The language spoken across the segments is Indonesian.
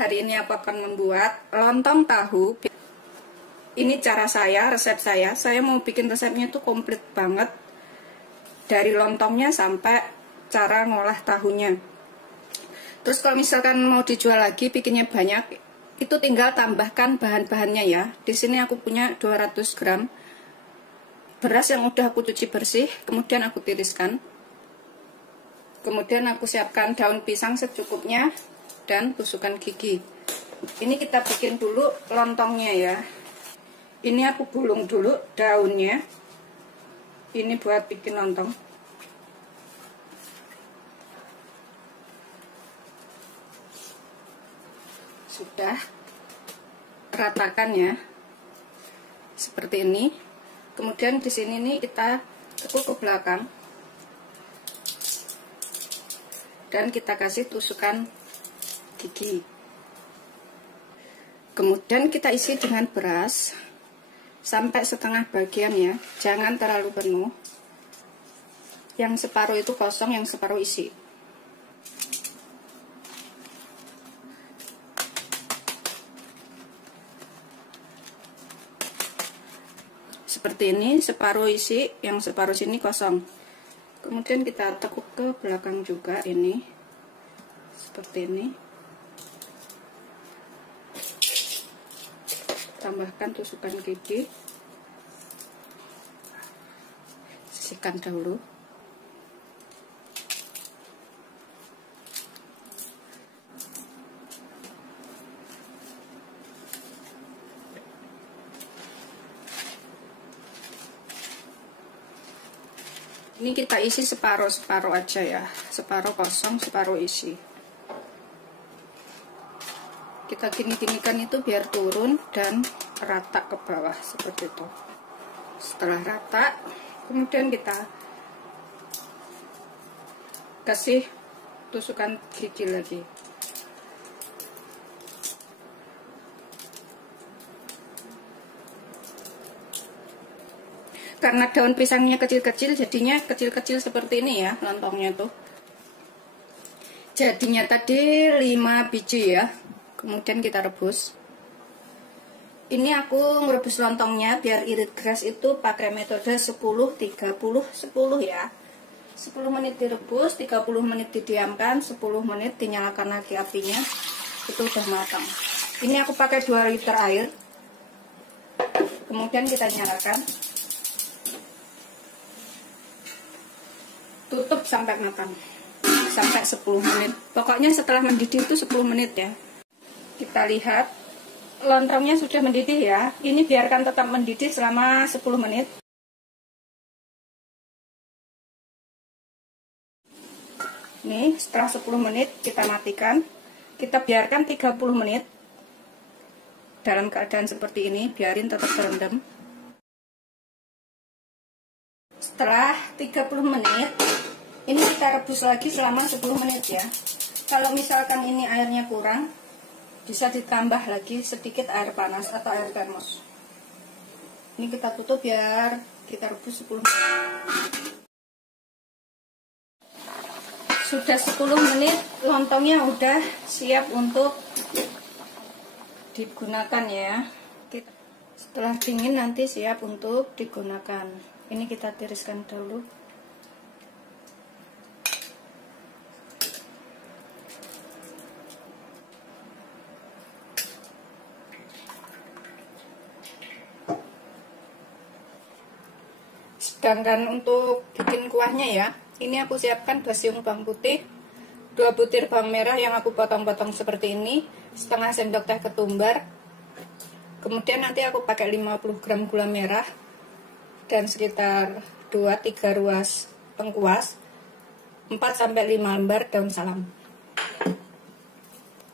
hari ini aku akan membuat lontong tahu. Ini cara saya, resep saya. Saya mau bikin resepnya itu komplit banget. Dari lontongnya sampai cara ngolah tahunya. Terus kalau misalkan mau dijual lagi, bikinnya banyak, itu tinggal tambahkan bahan-bahannya ya. Di sini aku punya 200 gram beras yang udah aku cuci bersih, kemudian aku tiriskan. Kemudian aku siapkan daun pisang secukupnya dan tusukan gigi. Ini kita bikin dulu lontongnya ya. Ini aku gulung dulu daunnya. Ini buat bikin lontong. Sudah, ratakan ya. Seperti ini. Kemudian di sini nih kita tekuk ke belakang. Dan kita kasih tusukan gigi. Kemudian kita isi dengan beras sampai setengah bagian ya, jangan terlalu penuh. Yang separuh itu kosong, yang separuh isi. Seperti ini, separuh isi, yang separuh sini kosong. Kemudian kita tekuk ke belakang juga ini, seperti ini. Tambahkan tusukan gigi, sisihkan dahulu. Ini kita isi separuh-separuh aja ya, separuh kosong, separuh isi. Kita gini-ginikan itu biar turun dan rata ke bawah seperti itu. Setelah rata, kemudian kita kasih tusukan gigi lagi. Karena daun pisangnya kecil-kecil, jadinya kecil-kecil seperti ini ya lontongnya tuh. Jadinya tadi 5 biji ya. Kemudian kita rebus. Ini aku ngerebus lontongnya biar irit keras itu pakai metode 10 30 10 ya. 10 menit direbus, 30 menit didiamkan, 10 menit dinyalakan lagi apinya. Itu udah matang. Ini aku pakai 2 liter air. Kemudian kita nyalakan. Tutup sampai matang, sampai 10 menit. Pokoknya setelah mendidih itu 10 menit ya. Kita lihat lontongnya sudah mendidih ya. Ini biarkan tetap mendidih selama 10 menit. Nih, setelah 10 menit kita matikan. Kita biarkan 30 menit. Dalam keadaan seperti ini, biarin tetap terendam. Setelah 30 menit, ini kita rebus lagi selama 10 menit ya. Kalau misalkan ini airnya kurang, bisa ditambah lagi sedikit air panas atau air termos. Ini kita tutup biar kita rebus 10 menit. Sudah 10 menit, lontongnya udah siap untuk digunakan ya. Setelah dingin nanti siap untuk digunakan. Ini kita tiriskan dulu. Sedangkan untuk bikin kuahnya ya, ini aku siapkan basiung bawang putih, 2 butir bawang merah yang aku potong-potong seperti ini, setengah sendok teh ketumbar. Kemudian nanti aku pakai 50 gram gula merah dan sekitar 2-3 ruas lengkuas, 4-5 lembar daun salam.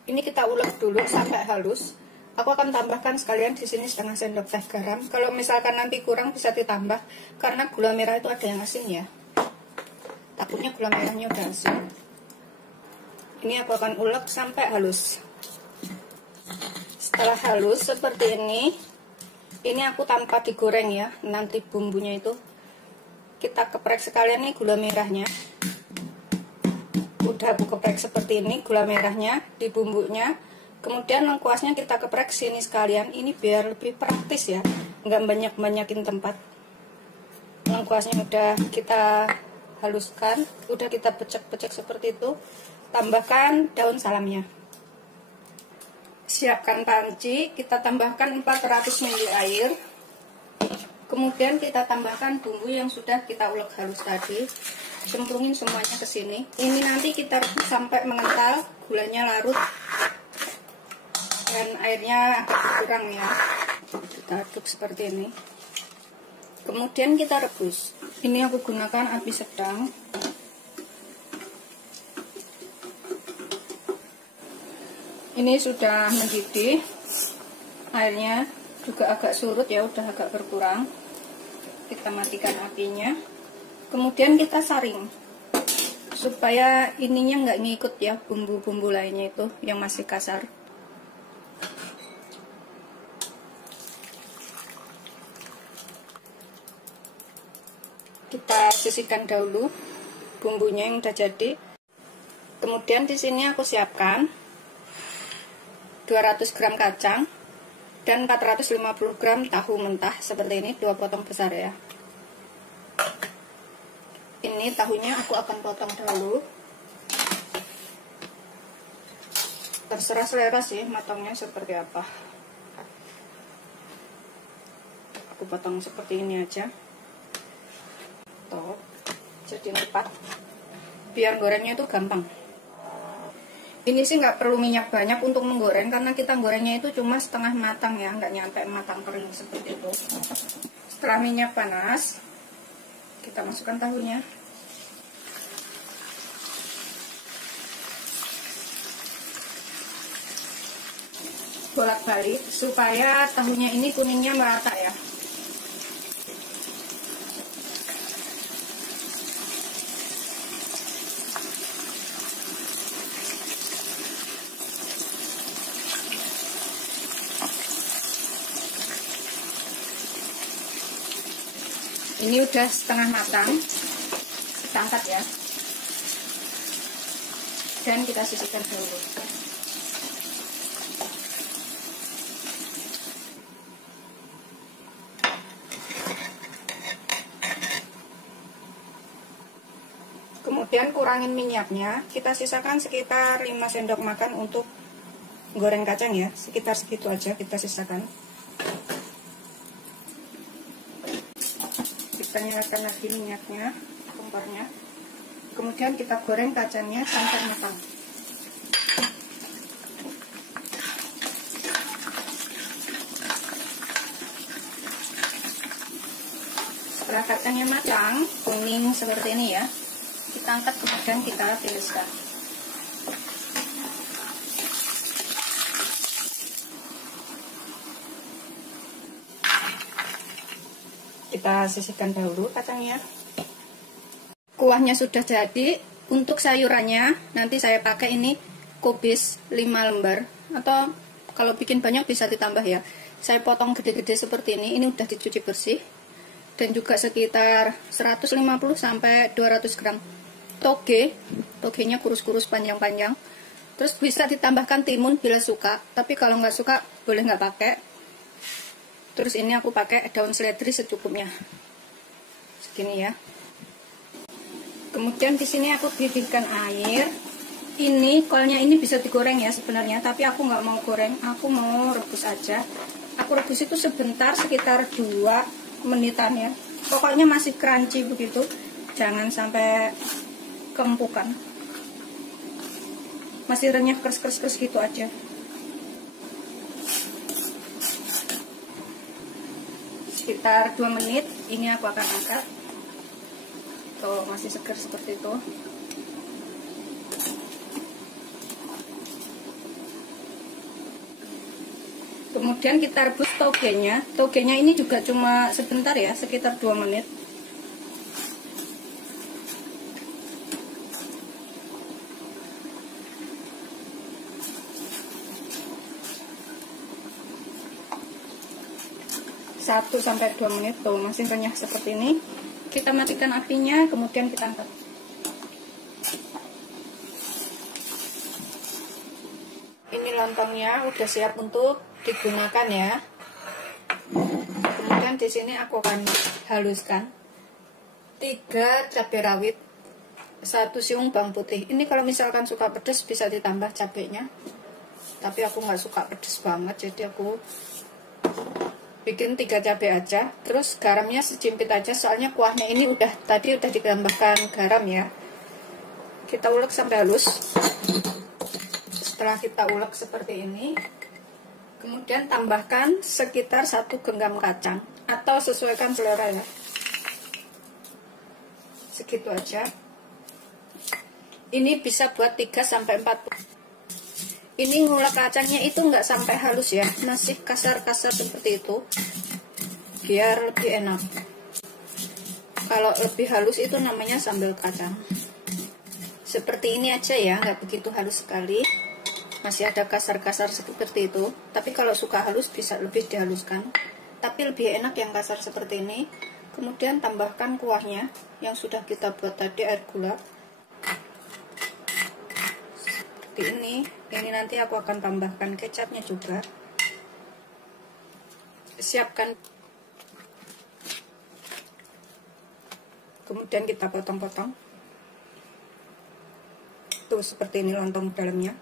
Ini kita ulek dulu sampai halus. Aku akan tambahkan sekalian di sini setengah sendok teh garam. Kalau misalkan nanti kurang bisa ditambah, karena gula merah itu ada yang asin ya. Takutnya gula merahnya udah asin. Ini aku akan ulek sampai halus. Setelah halus seperti ini aku tanpa digoreng ya. Nanti bumbunya itu kita keprek sekalian nih gula merahnya. Udah aku keprek seperti ini gula merahnya di bumbunya. Kemudian lengkuasnya kita geprek sini sekalian, ini biar lebih praktis ya, nggak banyak-banyakin tempat. Lengkuasnya udah kita haluskan, udah kita pecek-pecek seperti itu. Tambahkan daun salamnya. Siapkan panci, kita tambahkan 400 ml air. Kemudian kita tambahkan bumbu yang sudah kita ulek halus tadi. Cemplungin semuanya ke sini. Ini nanti kita rebus sampai mengental, gulanya larut dan airnya agak berkurang ya. Kita aduk seperti ini. Kemudian kita rebus. Ini aku gunakan api sedang. Ini sudah mendidih. Airnya juga agak surut ya, udah agak berkurang. Kita matikan apinya. Kemudian kita saring supaya ininya nggak ngikut ya, bumbu-bumbu lainnya itu yang masih kasar. Kita sisihkan dahulu bumbunya yang udah jadi. Kemudian di sini aku siapkan 200 gram kacang dan 450 gram tahu mentah seperti ini, 2 potong besar ya. Ini tahunya aku akan potong dahulu. Terserah selera sih matangnya seperti apa. Aku potong seperti ini aja. Tuh, jadi lipat. Biar gorengnya itu gampang. Ini sih nggak perlu minyak banyak untuk menggoreng, karena kita gorengnya itu cuma setengah matang ya, nggak nyampe matang kering seperti itu. Setelah minyak panas, kita masukkan tahunya. Bolak-balik supaya tahunya ini kuningnya merata ya. Ini udah setengah matang, kita angkat ya, dan kita sisihkan dulu. Kemudian kurangin minyaknya, kita sisakan sekitar 5 sendok makan untuk goreng kacang ya, sekitar segitu aja kita sisakan. Kita nyalakan lagi minyaknya, kompornya. Kemudian kita goreng kacangnya sampai matang. Setelah kacangnya matang, kuning seperti ini ya, kita angkat kemudian kita tiriskan. Kita sisihkan dahulu kacangnya. Kuahnya sudah jadi. Untuk sayurannya nanti saya pakai ini kubis 5 lembar, atau kalau bikin banyak bisa ditambah ya. Saya potong gede-gede seperti ini udah dicuci bersih. Dan juga sekitar 150 sampai 200 gram toge. Togenya kurus-kurus panjang-panjang. Terus bisa ditambahkan timun bila suka, tapi kalau nggak suka boleh nggak pakai. Terus ini aku pakai daun seledri secukupnya, segini ya. Kemudian di sini aku didihkan air. Ini kolnya ini bisa digoreng ya sebenarnya, tapi aku nggak mau goreng, aku mau rebus aja. Aku rebus itu sebentar, sekitar 2 menitan ya. Pokoknya masih crunchy begitu, jangan sampai keempukan. Masih renyah kers-kers gitu aja. Sekitar 2 menit ini aku akan angkat. Tuh, masih segar seperti itu. Kemudian kita rebus togenya. Togenya ini juga cuma sebentar ya, sekitar 2 menit. Satu sampai 2 menit, tuh masih renyah seperti ini. Kita matikan apinya, kemudian kita angkat. Ini lontongnya udah siap untuk digunakan ya. Kemudian di sini aku akan haluskan 3 cabai rawit, 1 siung bawang putih. Ini kalau misalkan suka pedas bisa ditambah cabenya, tapi aku nggak suka pedas banget, jadi aku bikin 3 cabai aja. Terus garamnya sejimpit aja, soalnya kuahnya ini tadi udah ditambahkan garam ya. Kita ulek sampai halus. Setelah kita ulek seperti ini, kemudian tambahkan sekitar 1 genggam kacang, atau sesuaikan selera ya, segitu aja. Ini bisa buat 3-4. Ini ngulek kacangnya itu nggak sampai halus ya, masih kasar-kasar seperti itu, biar lebih enak. Kalau lebih halus itu namanya sambal kacang. Seperti ini aja ya, nggak begitu halus sekali, masih ada kasar-kasar seperti itu. Tapi kalau suka halus bisa lebih dihaluskan, tapi lebih enak yang kasar seperti ini. Kemudian tambahkan kuahnya yang sudah kita buat tadi, air gula seperti ini. Ini nanti aku akan tambahkan kecapnya juga. Siapkan, kemudian kita potong-potong tuh seperti ini lontong dalamnya.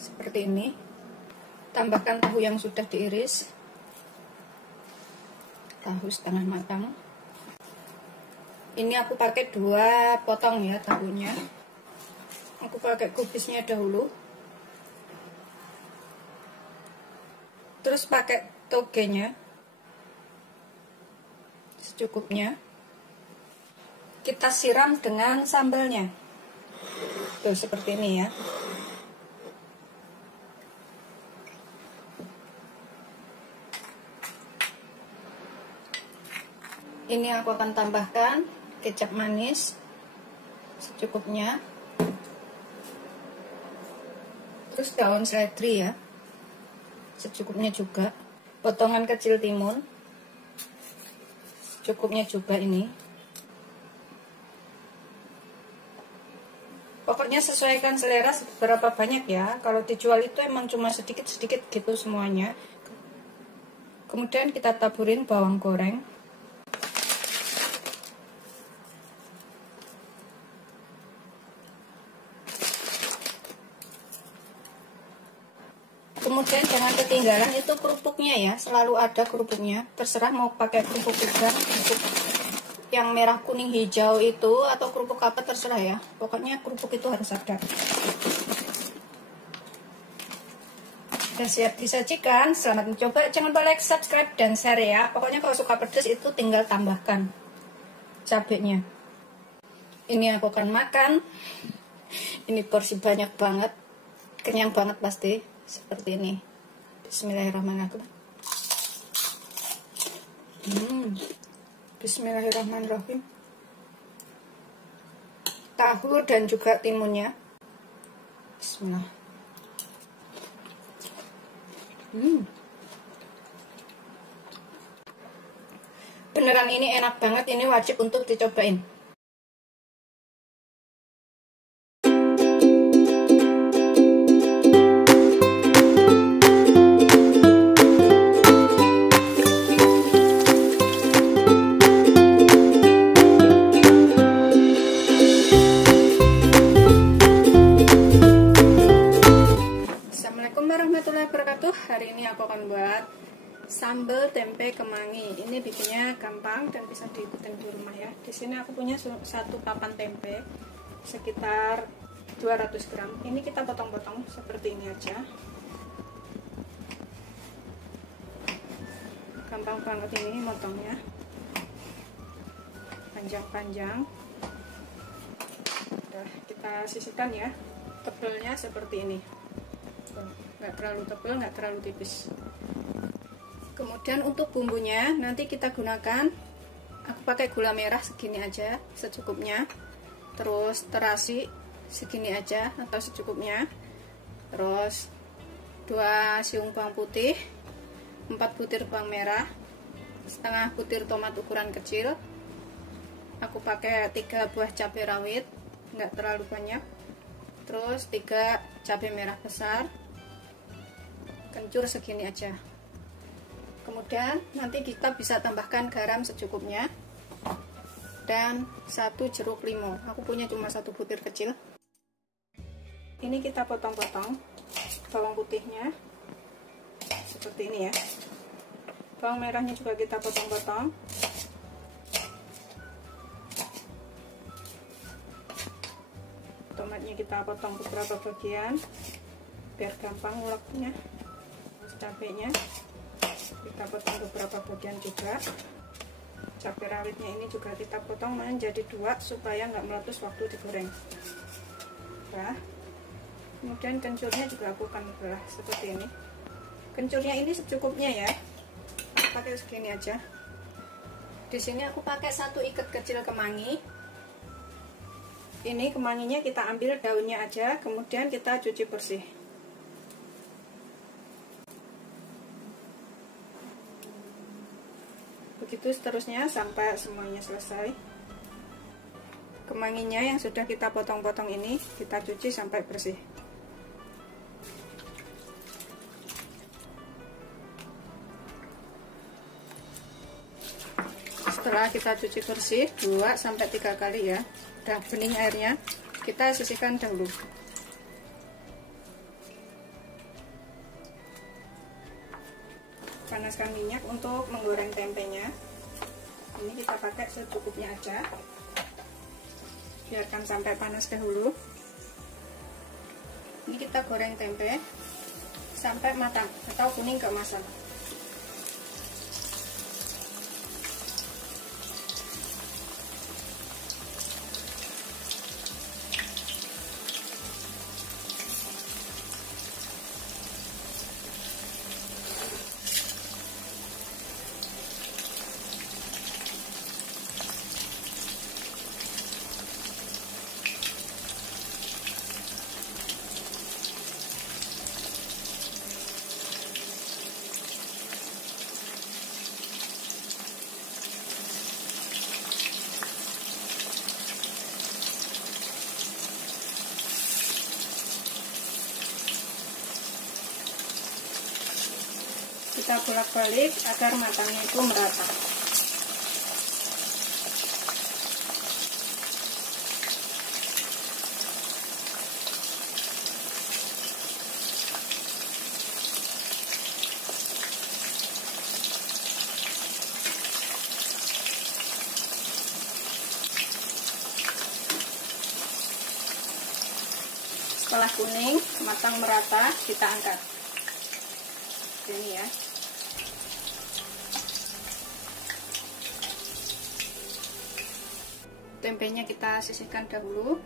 Seperti ini. Tambahkan tahu yang sudah diiris, tahu setengah matang. Ini aku pakai 2 potong ya tahunya. Aku pakai kubisnya dahulu, terus pakai togenya secukupnya. Kita siram dengan sambalnya tuh seperti ini ya. Ini aku akan tambahkan kecap manis secukupnya, terus daun seledri ya secukupnya juga, potongan kecil timun secukupnya juga. Ini pokoknya sesuaikan selera seberapa banyak ya. Kalau dijual itu emang cuma sedikit-sedikit gitu semuanya. Kemudian kita taburin bawang goreng. Kemudian jangan ketinggalan itu kerupuknya ya, selalu ada kerupuknya. Terserah mau pakai kerupuk udang, kerupuk yang merah kuning hijau itu, atau kerupuk apa terserah ya. Pokoknya kerupuk itu harus ada. Dan siap disajikan. Selamat mencoba. Jangan lupa like, subscribe, dan share ya. Pokoknya kalau suka pedas itu tinggal tambahkan cabenya. Ini aku akan makan. Ini porsi banyak banget, kenyang banget pasti. Seperti ini. Bismillahirrahmanirrahim. Bismillahirrahmanirrahim. Tahu dan juga timunnya. Bismillah. Beneran ini enak banget. Ini wajib untuk dicobain. Warahmatullahi wabarakatuh. Hari ini aku akan buat sambal tempe kemangi. Ini bikinnya gampang dan bisa diikutin di rumah ya. Di sini aku punya 1 papan tempe sekitar 200 gram. Ini kita potong-potong seperti ini aja. Gampang banget ini motongnya. Panjang-panjang. Udah kita sisihkan ya. Tebelnya seperti ini. Nggak terlalu tebal, nggak terlalu tipis. Kemudian untuk bumbunya nanti kita gunakan, aku pakai gula merah segini aja secukupnya, terus terasi segini aja atau secukupnya, terus 2 siung bawang putih, 4 butir bawang merah, setengah butir tomat ukuran kecil, aku pakai 3 buah cabai rawit, nggak terlalu banyak. Terus 3 cabai merah besar, kencur segini aja. Kemudian nanti kita bisa tambahkan garam secukupnya dan 1 jeruk limau. Aku punya cuma 1 butir kecil. Ini kita potong-potong bawang putihnya seperti ini ya. Bawang merahnya juga kita potong-potong. Tomatnya kita potong beberapa bagian biar gampang nguleknya. Cabenya kita potong beberapa bagian juga. Cabai rawitnya ini juga kita potong menjadi 2 supaya nggak meletus waktu digoreng. Nah, kemudian kencurnya juga aku akan belah seperti ini. Kencurnya ini secukupnya ya, aku pakai segini aja. Di sini aku pakai 1 ikat kecil kemangi. Ini kemanginya kita ambil daunnya aja, kemudian kita cuci bersih. Begitu seterusnya sampai semuanya selesai. Kemanginya yang sudah kita potong-potong ini kita cuci sampai bersih. Setelah kita cuci bersih 2-3 kali ya, udah bening airnya, kita sisihkan dahulu. Panaskan minyak untuk menggoreng tempenya. Ini kita pakai secukupnya aja, biarkan sampai panas dahulu. Ini kita goreng tempe sampai matang atau kuning keemasan. Kita bolak-balik agar matangnya itu merata. Setelah kuning, matang merata, kita angkat. Ini ya. Tempenya kita sisihkan dahulu.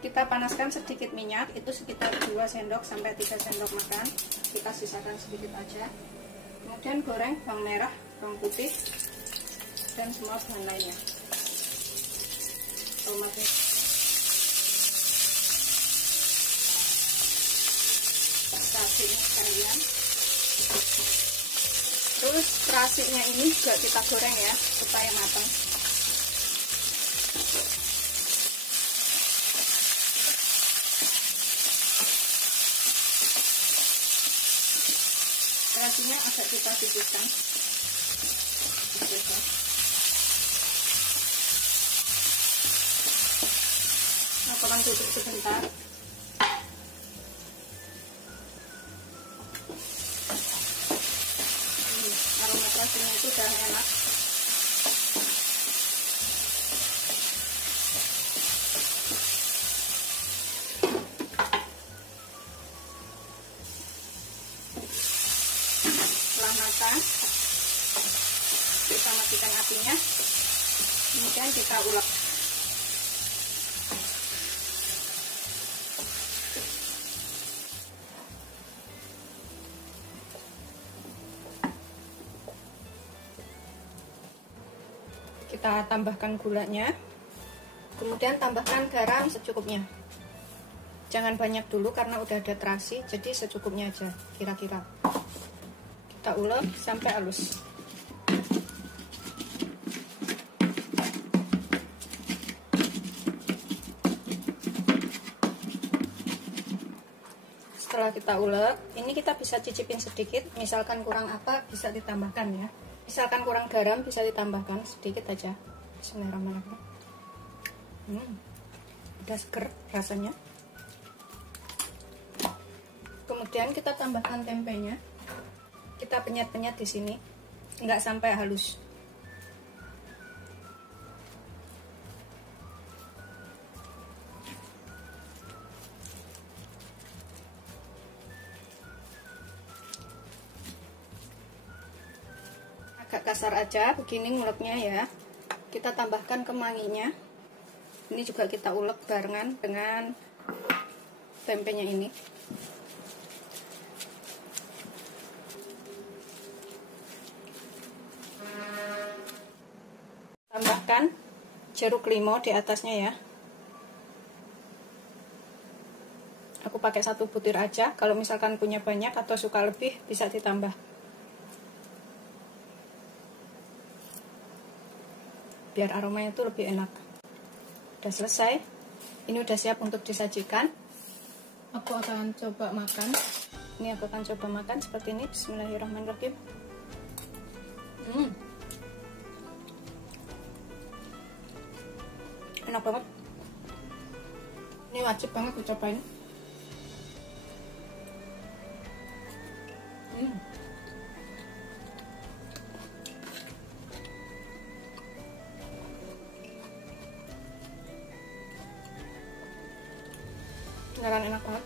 Kita panaskan sedikit minyak, itu sekitar 2 sendok sampai 3 sendok makan. Kita sisakan sedikit aja. Kemudian goreng bawang merah, bawang putih, dan semua bahan lainnya. Tomatnya. Terasinya sekalian. Terus terasinya ini juga kita goreng ya, supaya matang. Terasinya agak kita sisihkan. Aku akan tutup sebentar. Aroma terasinya itu udah enak. Setelah matang, kita matikan apinya, kemudian kita ulek. Kita tambahkan gulanya, kemudian tambahkan garam secukupnya. Jangan banyak dulu karena udah ada terasi, jadi secukupnya aja kira-kira. Kita ulek sampai halus. Setelah kita ulek, ini kita bisa cicipin sedikit, misalkan kurang apa bisa ditambahkan ya. Misalkan kurang garam bisa ditambahkan sedikit aja. Bismillahirrahmanirrahim. Udah seger rasanya. Kemudian kita tambahkan tempenya. Kita penyet-penyet di sini, nggak sampai halus. Agak kasar aja begini nguleknya ya. Kita tambahkan kemanginya. Ini juga kita ulek barengan dengan tempenya ini. Tambahkan jeruk limau di atasnya ya. Aku pakai 1 butir aja. Kalau misalkan punya banyak atau suka lebih bisa ditambah. Biar aromanya itu lebih enak. Udah selesai. Ini udah siap untuk disajikan. Aku akan coba makan. Ini aku akan coba makan seperti ini. Bismillahirrahmanirrahim. Enak banget. Ini wajib banget dicobain. Beneran enak banget.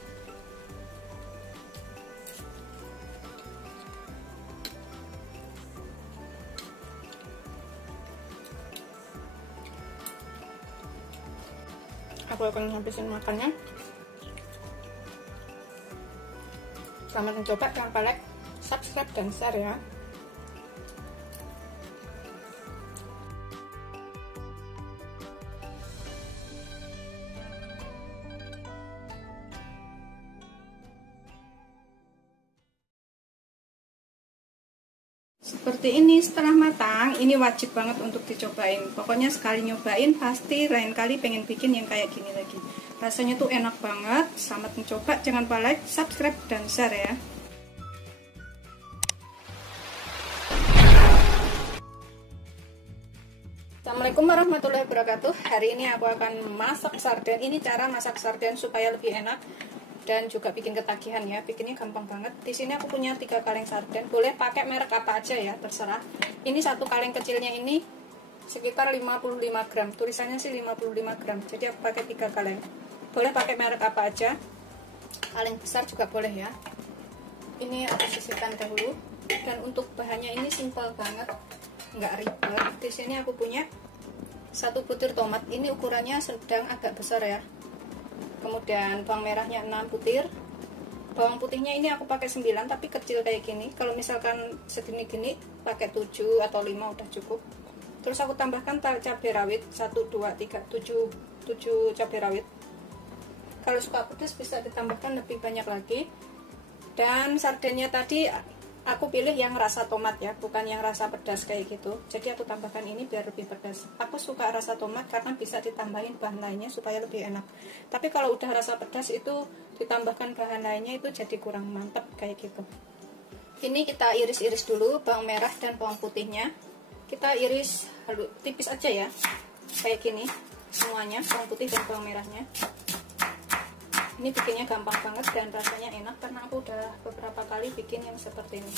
Aku akan habisin makannya. Selamat mencoba, jangan lupa like, subscribe, dan share ya. Seperti ini setelah matang, ini wajib banget untuk dicobain. Pokoknya sekali nyobain pasti lain kali pengen bikin yang kayak gini lagi. Rasanya tuh enak banget. Selamat mencoba, jangan lupa like, subscribe, dan share ya. Assalamualaikum warahmatullahi wabarakatuh. Hari ini aku akan masak sarden. Ini cara masak sarden supaya lebih enak dan juga bikin ketagihan ya. Bikinnya gampang banget. Di sini aku punya 3 kaleng sarden. Boleh pakai merek apa aja ya, terserah. Ini 1 kaleng kecilnya ini sekitar 55 gram. Tulisannya sih 55 gram. Jadi aku pakai 3 kaleng. Boleh pakai merek apa aja. Kaleng besar juga boleh ya. Ini aku sisihkan dahulu. Dan untuk bahannya ini simpel banget, nggak ribet. Di sini aku punya 1 butir tomat. Ini ukurannya sedang agak besar ya. Kemudian bawang merahnya 6 butir. Bawang putihnya ini aku pakai 9 tapi kecil kayak gini. Kalau misalkan segini-gini pakai 7 atau 5 udah cukup. Terus aku tambahkan cabai rawit 1 2 3 7 cabai rawit. Kalau suka pedas bisa ditambahkan lebih banyak lagi. Dan sardennya tadi aku pilih yang rasa tomat ya, bukan yang rasa pedas kayak gitu. Jadi aku tambahkan ini biar lebih pedas. Aku suka rasa tomat karena bisa ditambahin bahan lainnya supaya lebih enak. Tapi kalau udah rasa pedas itu ditambahkan bahan lainnya itu jadi kurang mantap kayak gitu. Ini kita iris-iris dulu bawang merah dan bawang putihnya. Kita iris tipis aja ya, kayak gini semuanya, bawang putih dan bawang merahnya. Ini bikinnya gampang banget dan rasanya enak karena aku udah beberapa kali bikin yang seperti ini.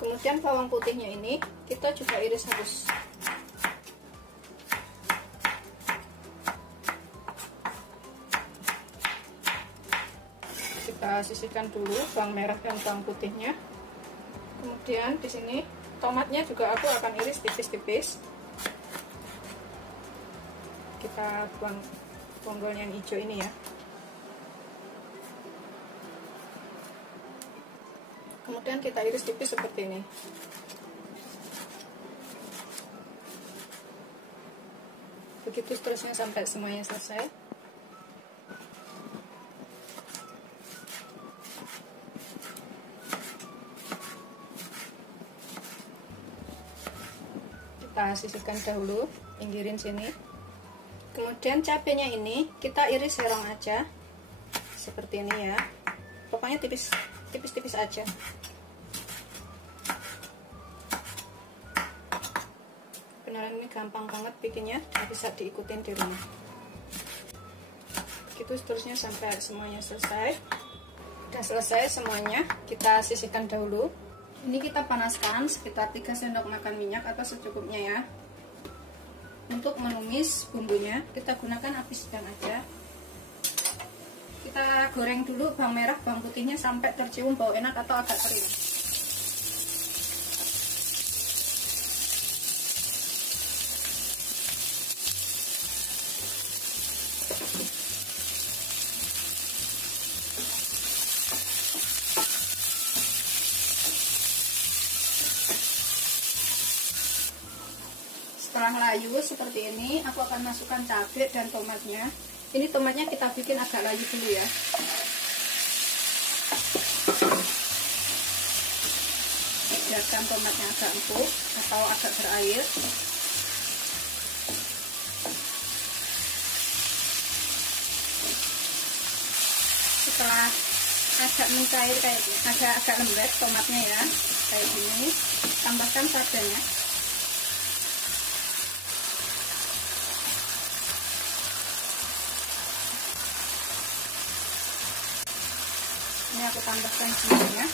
Kemudian bawang putihnya ini kita juga iris halus. Kita sisihkan dulu bawang merah dan bawang putihnya. Kemudian di sini tomatnya juga aku akan iris tipis-tipis. Kita buang bonggolnya yang hijau ini ya. Kemudian kita iris tipis seperti ini. Begitu seterusnya sampai semuanya selesai. Kita sisihkan dahulu pinggirin sini. Kemudian cabenya ini kita iris serong aja seperti ini ya, pokoknya tipis-tipis aja. Beneran ini gampang banget bikinnya, bisa diikutin di rumah. Begitu seterusnya sampai semuanya selesai. Udah selesai semuanya, kita sisihkan dahulu. Ini kita panaskan sekitar 3 sendok makan minyak atau secukupnya ya. Untuk menumis bumbunya kita gunakan api sedang aja. Kita goreng dulu bawang merah, bawang putihnya sampai tercium bau enak atau agak kering. Setelah layu seperti ini, aku akan masukkan cabai dan tomatnya. Ini tomatnya kita bikin agak layu dulu ya. Biarkan tomatnya agak empuk atau agak berair. Setelah agak mencair kayak gini, agak lembek tomatnya ya, kayak gini, tambahkan sabenya. Ini aku tambahkan semuanya.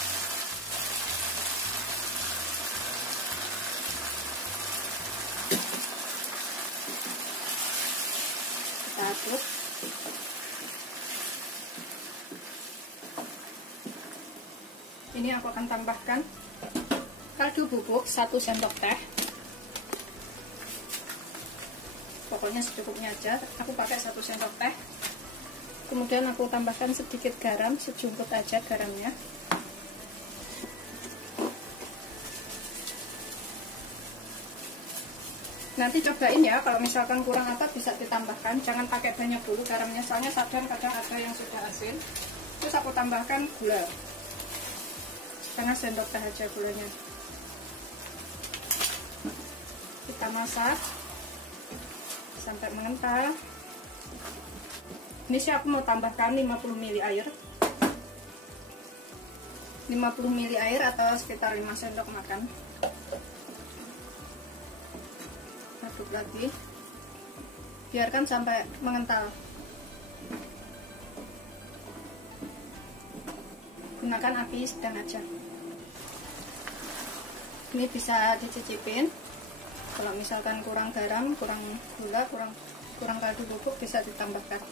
Kita aduk. Ini aku akan tambahkan kaldu bubuk 1 sendok teh. Pokoknya secukupnya aja. Aku pakai 1 sendok teh. Kemudian aku tambahkan sedikit garam, sejumput aja garamnya. Nanti cobain ya, kalau misalkan kurang apa bisa ditambahkan. Jangan pakai banyak dulu garamnya, soalnya kadang ada yang sudah asin. Terus aku tambahkan gula, setengah sendok teh aja gulanya. Kita masak sampai mengental. Ini sih aku mau tambahkan 50 ml air. 50 ml air atau sekitar 5 sendok makan. Aduk lagi. Biarkan sampai mengental. Gunakan api sedang aja. Ini bisa dicicipin. Kalau misalkan kurang garam, kurang gula, kurang kaldu bubuk bisa ditambahkan.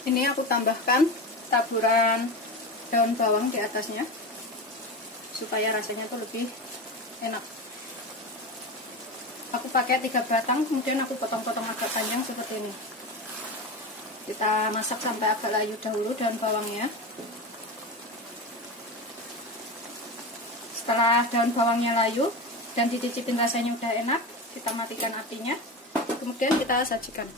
Ini aku tambahkan taburan daun bawang di atasnya supaya rasanya tuh lebih enak. Aku pakai 3 batang, kemudian aku potong-potong agak panjang seperti ini. Kita masak sampai agak layu dahulu daun bawangnya. Setelah daun bawangnya layu dan dicicipin rasanya udah enak, kita matikan apinya. Kemudian kita sajikan.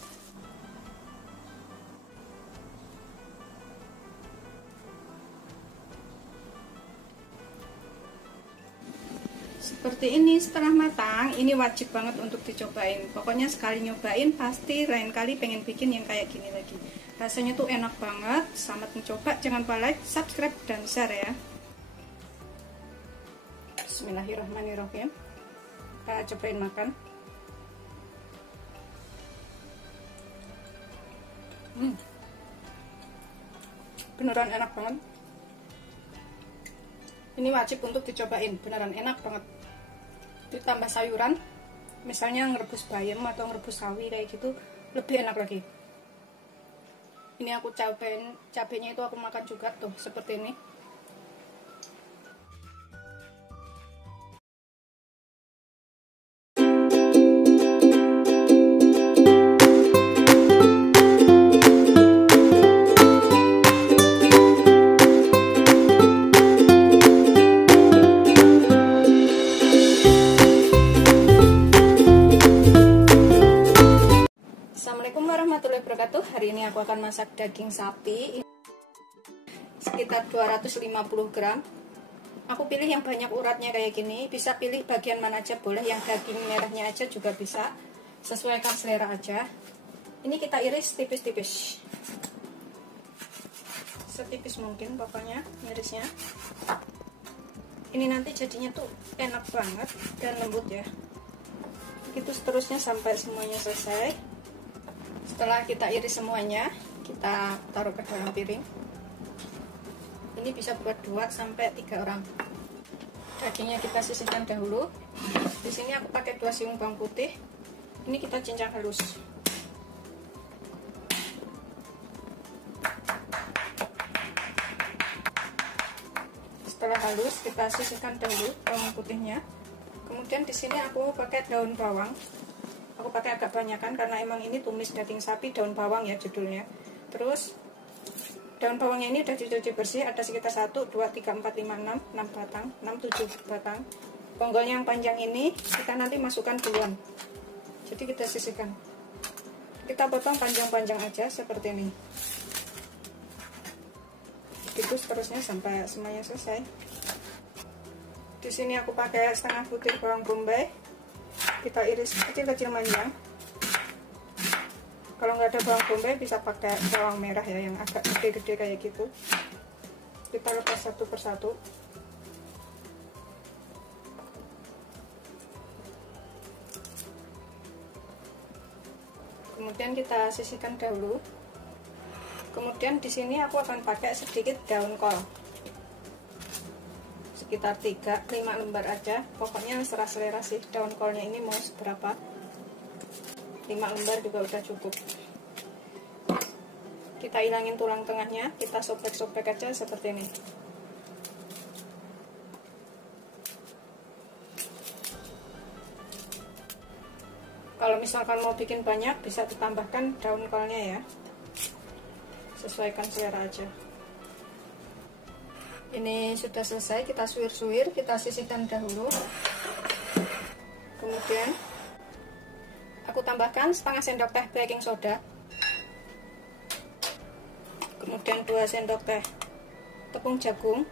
Seperti ini setelah matang, ini wajib banget untuk dicobain. Pokoknya sekali nyobain pasti lain kali pengen bikin yang kayak gini lagi. Rasanya tuh enak banget, selamat mencoba. Jangan lupa like, subscribe, dan share ya. Bismillahirrahmanirrahim. Kita cobain makan. Beneran enak banget. Ini wajib untuk dicobain, beneran enak banget. Ditambah sayuran, misalnya ngerebus bayam atau ngerebus sawi kayak gitu, lebih enak lagi. Ini aku cabenya itu aku makan juga tuh seperti ini. Assalamualaikum warahmatullahi wabarakatuh. Hari ini aku akan masak daging sapi sekitar 250 gram. Aku pilih yang banyak uratnya kayak gini. Bisa pilih bagian mana aja boleh, yang daging merahnya aja juga bisa, sesuaikan selera aja. Ini kita iris tipis-tipis, setipis mungkin pokoknya irisnya. Ini nanti jadinya tuh enak banget dan lembut ya. Itu seterusnya sampai semuanya selesai. Setelah kita iris semuanya, kita taruh ke dalam piring. Ini bisa buat 2 sampai 3 orang. Dagingnya kita sisihkan dahulu. Di sini aku pakai 2 siung bawang putih. Ini kita cincang halus. Setelah halus, kita sisihkan dahulu bawang putihnya. Kemudian di sini aku pakai daun bawang. Aku pakai agak banyakan karena emang ini tumis daging sapi daun bawang ya judulnya. Terus daun bawangnya ini udah dicuci bersih, ada sekitar 1, 2, 3, 4, 5, 6 batang, 6, 7 batang. Bonggolnya yang panjang ini kita nanti masukkan duluan. Jadi kita sisihkan. Kita potong panjang-panjang aja seperti ini. Itu seterusnya sampai semuanya selesai. Di sini aku pakai setengah butir bawang bombay. Kita iris kecil-kecil panjang. Kalau nggak ada bawang bombay bisa pakai bawang merah ya, yang agak gede-gede kayak gitu. Kita lepas satu persatu. Kemudian kita sisihkan dahulu. Kemudian di sini aku akan pakai sedikit daun kol. Sekitar 3-5 lembar aja. Pokoknya serah selera sih daun kolnya ini mau seberapa. 5 lembar juga udah cukup. Kita hilangin tulang tengahnya, kita sobek-sobek aja seperti ini. Kalau misalkan mau bikin banyak bisa ditambahkan daun kolnya ya, sesuaikan selera aja. Ini sudah selesai, kita suwir-suwir, kita sisihkan dahulu. Kemudian aku tambahkan setengah sendok teh baking soda. Kemudian 2 sendok teh tepung jagung.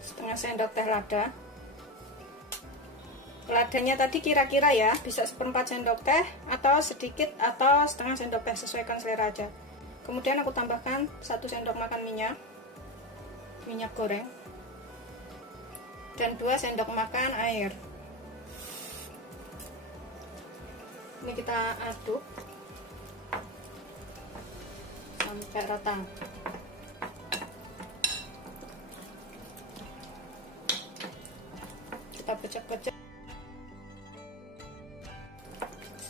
Setengah sendok teh lada. Ladanya tadi kira-kira ya, bisa 1/4 sendok teh atau sedikit atau setengah sendok teh, sesuaikan selera aja. Kemudian aku tambahkan 1 sendok makan minyak goreng, dan 2 sendok makan air. Ini kita aduk sampai rata. Kita pecah-pecah.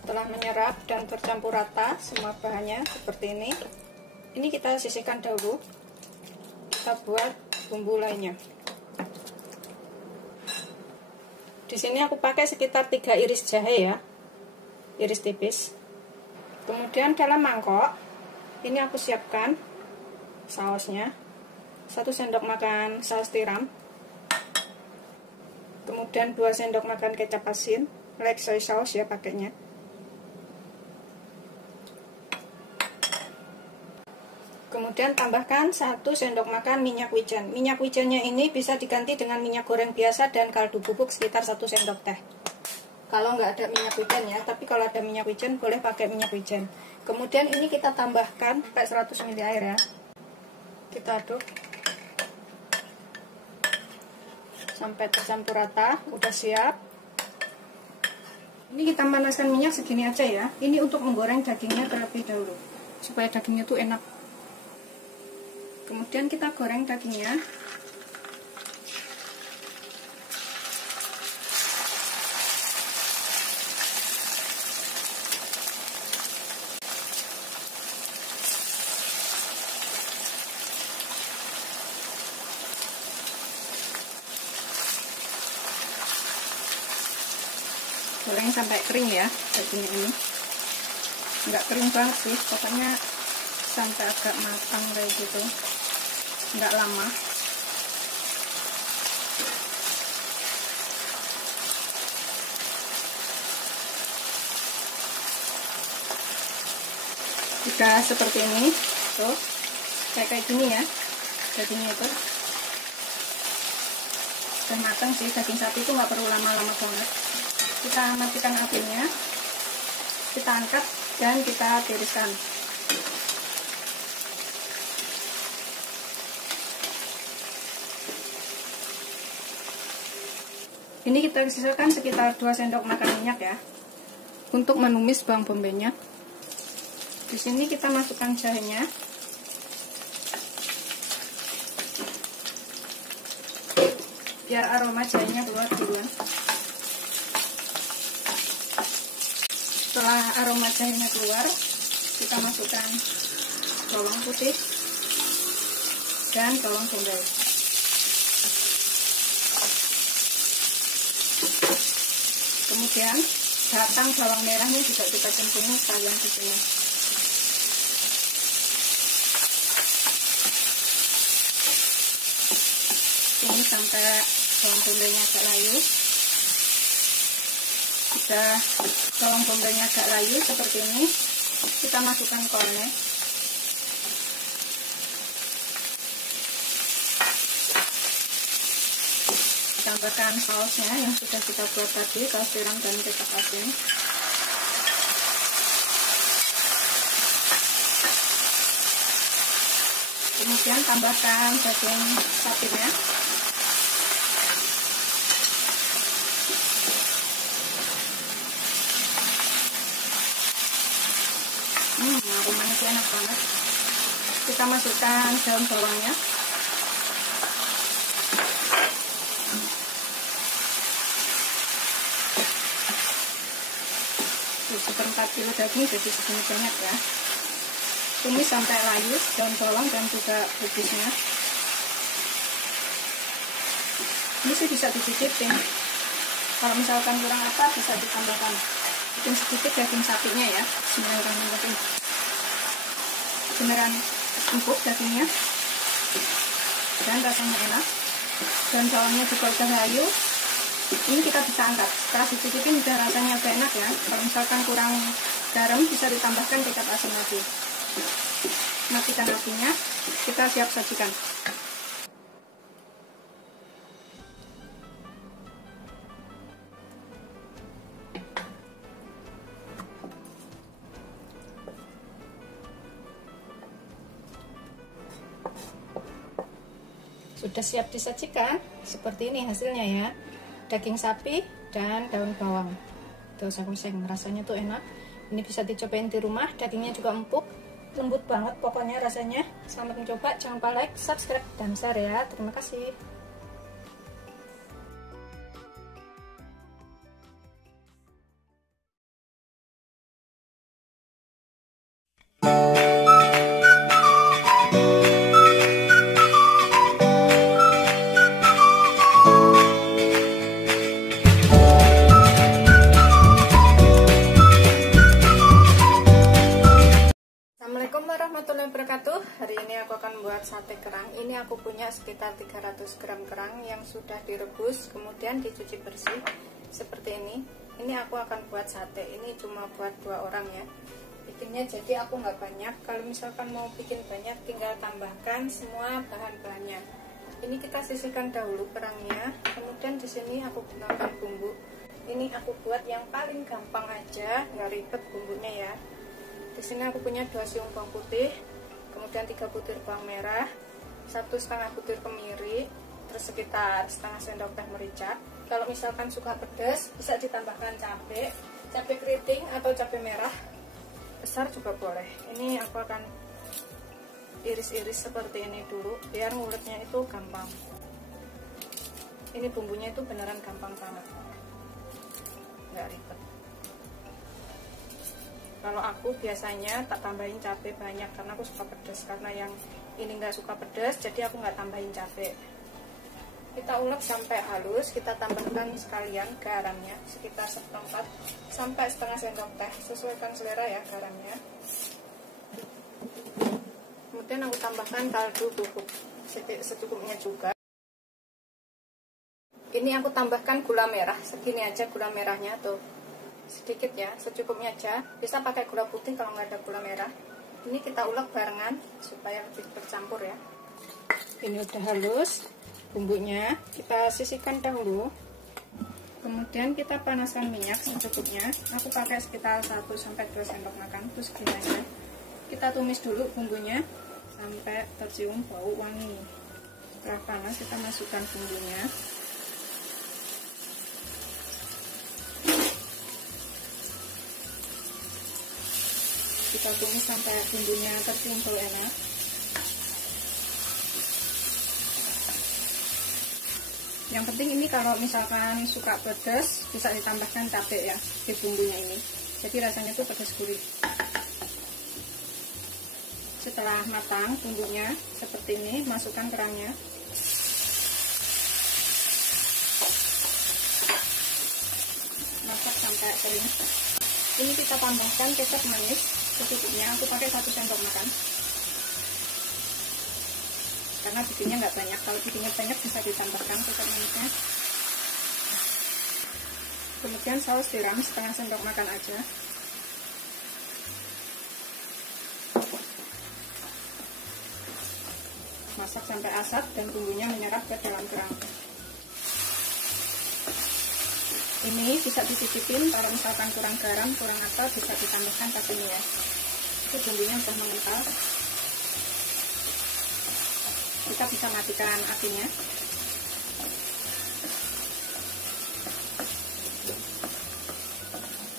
Setelah menyerap dan bercampur rata semua bahannya seperti ini kita sisihkan dahulu. Kita buat bumbu lainnya. Di sini aku pakai sekitar 3 iris jahe ya, iris tipis. Kemudian dalam mangkok ini aku siapkan sausnya, 1 sendok makan saus tiram, kemudian 2 sendok makan kecap asin, like soy sauce ya pakainya. Kemudian tambahkan 1 sendok makan minyak wijen. Minyak wijennya ini bisa diganti dengan minyak goreng biasa dan kaldu bubuk sekitar 1 sendok teh. Kalau nggak ada minyak wijen ya, tapi kalau ada minyak wijen boleh pakai minyak wijen. Kemudian ini kita tambahkan sampai 100 ml air ya. Kita aduk sampai tercampur rata, udah siap. Ini kita panaskan minyak segini aja ya. Ini untuk menggoreng dagingnya terlebih dahulu, supaya dagingnya tuh enak. Kemudian kita goreng dagingnya. Goreng sampai kering ya dagingnya ini. Nggak kering banget sih, pokoknya sampai agak matang kayak gitu, nggak lama. Jika seperti ini tuh kayak gini ya, dagingnya itu sudah matang sih. Daging sapi itu nggak perlu lama-lama banget. Kita matikan apinya, kita angkat dan kita tiriskan. Ini kita sisakan sekitar 2 sendok makan minyak ya, untuk menumis bawang bombaynya. Di sini kita masukkan jahenya. Biar aroma jahenya keluar duluan. Setelah aroma jahenya keluar, kita masukkan bawang putih dan bawang bombay. Kemudian batang bawang merahnya juga kita cemplungin sekalian di sini. Ini sampai bawang bombaynya agak layu. Jika bawang bombaynya agak layu seperti ini, kita masukkan kornet. Tambahkan sausnya yang sudah kita buat tadi, saus tiram dan kecap asin. Kemudian tambahkan daging sapinya. Aromanya sih enak banget. Kita masukkan daun bawangnya. Seperempat kilo daging jadi segini banyak ya. Tumis sampai layu daun bawang dan juga kubisnya. Ini sih bisa dicicipin. Kalau misalkan kurang apa bisa ditambahkan mungkin sedikit daging sapinya ya. Bismillahirrahmanirrahim. Beneran empuk dagingnya dan rasanya enak. Dan bawangnya juga udah layu. Ini kita bisa angkat. Setelah dicicipin udah rasanya udah enak ya. Kalau misalkan kurang garam bisa ditambahkan kecap asin lagi. Matikan apinya, kita siap sajikan. Sudah siap disajikan. Seperti ini hasilnya ya. Daging sapi dan daun bawang. Tuh oseng-oseng, rasanya tuh enak. Ini bisa dicobain di rumah, dagingnya juga empuk, lembut banget pokoknya rasanya. Selamat mencoba, jangan lupa like, subscribe, dan share ya. Terima kasih. Assalamualaikum warahmatullahi wabarakatuh. Hari ini aku akan buat sate kerang. Ini aku punya sekitar 300 gram kerang yang sudah direbus kemudian dicuci bersih seperti ini. Ini aku akan buat sate. Ini cuma buat 2 orang ya. Bikinnya jadi aku nggak banyak. Kalau misalkan mau bikin banyak tinggal tambahkan semua bahan-bahannya. Ini kita sisihkan dahulu kerangnya. Kemudian di sini aku gunakan bumbu. Ini aku buat yang paling gampang aja, nggak ribet bumbunya ya. Di sini aku punya 2 siung bawang putih, kemudian 3 butir bawang merah, 1,5 butir kemiri, terus sekitar setengah sendok teh merica. Kalau misalkan suka pedas bisa ditambahkan cabai keriting atau cabai merah besar juga boleh. Ini aku akan iris-iris seperti ini dulu biar nguleknya itu gampang. Ini bumbunya itu beneran gampang banget, nggak ribet. Kalau aku biasanya tak tambahin cabai banyak karena aku suka pedas. Karena yang ini nggak suka pedas, jadi aku nggak tambahin cabai. Kita ulek sampai halus, kita tambahkan sekalian garamnya sekitar 1/4 sampai setengah sendok teh, sesuaikan selera ya garamnya. Kemudian aku tambahkan kaldu bubuk secukupnya juga. Ini aku tambahkan gula merah, segini aja gula merahnya tuh. Sedikit ya, secukupnya aja. Bisa pakai gula putih kalau nggak ada gula merah. Ini kita ulek barengan supaya lebih bercampur ya. Ini udah halus bumbunya, kita sisihkan dahulu. Kemudian kita panaskan minyak secukupnya. Aku pakai sekitar 1-2 sendok makan, terus segini aja. Kita tumis dulu bumbunya sampai tercium bau wangi. Setelah panas kita masukkan bumbunya. Kita tumis sampai bumbunya tercium bau enak. Yang penting ini kalau misalkan suka pedas bisa ditambahkan cabai ya di bumbunya ini. Jadi rasanya tuh pedas gurih. Setelah matang bumbunya seperti ini, masukkan kerangnya. Masak sampai kering. Ini kita tambahkan kecap manis secukupnya. Aku pakai 1 sendok makan. Karena bikinnya nggak banyak, kalau bikinnya banyak bisa ditambahkan kecap manisnya. Kemudian saus tiram setengah sendok makan aja. Masak sampai asat dan bumbunya menyerap ke dalam kerang. Ini bisa dicicipin, kalau misalkan kurang garam, kurang apa bisa ditambahkan tapenya ya. Itu bumbunya sudah mengental. Kita bisa matikan apinya.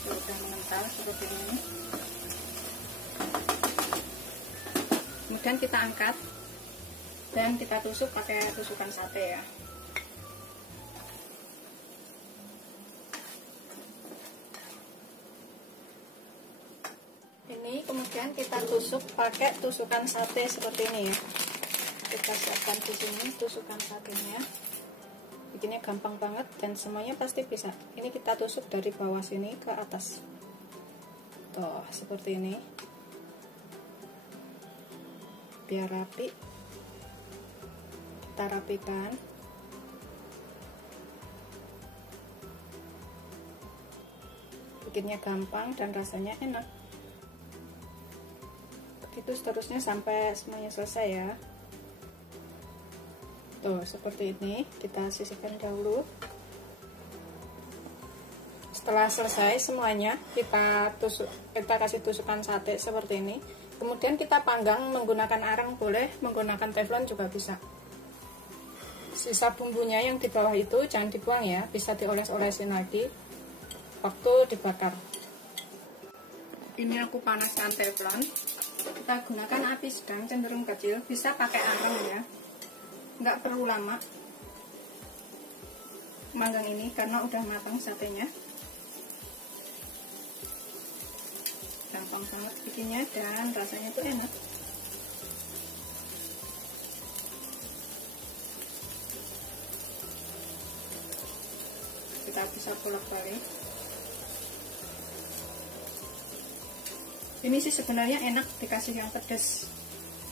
Sudah mengental seperti ini. Kemudian kita angkat dan kita tusuk pakai tusukan sate ya. Ini kemudian kita tusuk pakai tusukan sate seperti ini ya. Kita siapkan di sini tusukan satenya. Bikinnya gampang banget dan semuanya pasti bisa. Ini kita tusuk dari bawah sini ke atas. Tuh, seperti ini. Biar rapi. Kita rapikan. Bikinnya gampang dan rasanya enak. Begitu seterusnya sampai semuanya selesai ya. Tuh, seperti ini. Kita sisihkan dahulu. Setelah selesai semuanya, kita kasih tusukan sate seperti ini. Kemudian kita panggang menggunakan arang boleh, menggunakan teflon juga bisa. Sisa bumbunya yang di bawah itu jangan dibuang ya, bisa dioles-olesin lagi waktu dibakar. Ini aku panaskan teflon. Kita gunakan api sedang cenderung kecil, bisa pakai arang ya. Nggak perlu lama manggang ini karena udah matang satenya. Gampang banget bikinnya dan rasanya tuh enak. Kita bisa bolak-balik. Ini sih sebenarnya enak dikasih yang pedas.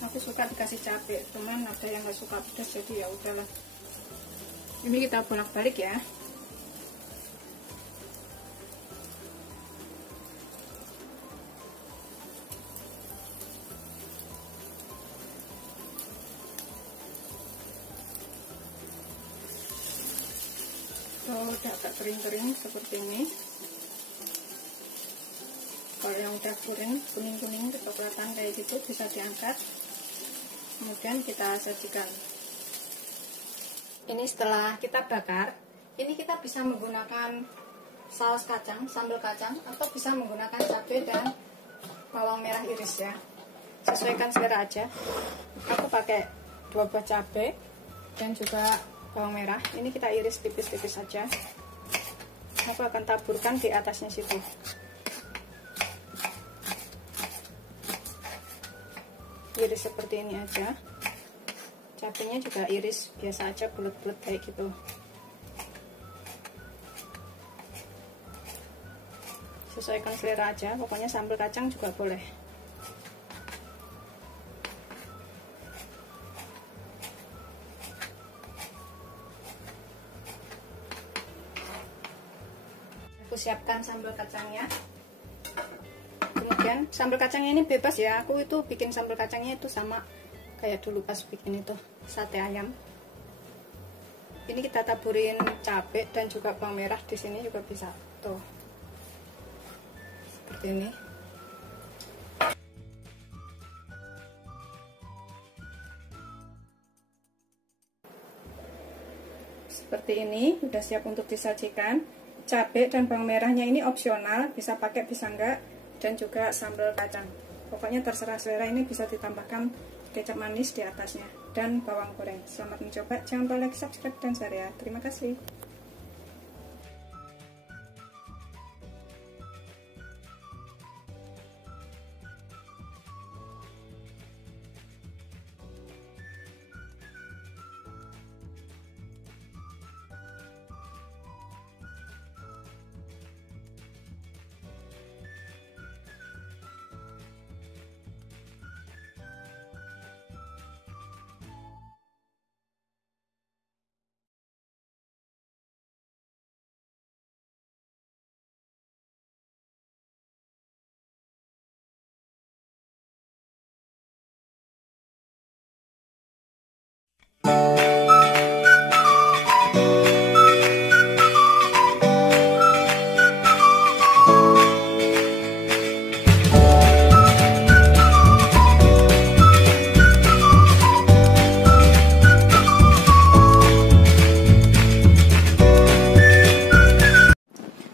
Aku suka dikasih cabai, cuman ada yang nggak suka pedas jadi ya udahlah. Ini kita bolak-balik ya. Udah agak kering-kering seperti ini. Kalau yang udah kuning-kuning kecoklatan kayak gitu bisa diangkat. Kemudian kita sajikan. Ini setelah kita bakar, ini kita bisa menggunakan saus kacang, sambal kacang, atau bisa menggunakan cabai dan bawang merah iris ya. Sesuaikan selera aja. Aku pakai 2 buah cabai dan juga bawang merah. Ini kita iris tipis-tipis saja. Aku akan taburkan di atasnya situ. Iris seperti ini aja. Cabenya juga iris biasa aja, bulat-bulat kayak gitu. Sesuaikan selera aja, pokoknya sambal kacang juga boleh. Aku siapkan sambal kacangnya. Kemudian sambal kacangnya ini bebas ya, aku itu bikin sambal kacangnya itu sama kayak dulu pas bikin itu, sate ayam. Ini kita taburin cabai dan juga bawang merah, di sini juga bisa tuh seperti ini. Seperti ini udah siap untuk disajikan. Cabai dan bawang merahnya ini opsional, bisa pakai bisa enggak, dan juga sambal kacang. Pokoknya terserah selera, ini bisa ditambahkan kecap manis di atasnya dan bawang goreng. Selamat mencoba, jangan lupa like, subscribe, dan share ya. Terima kasih.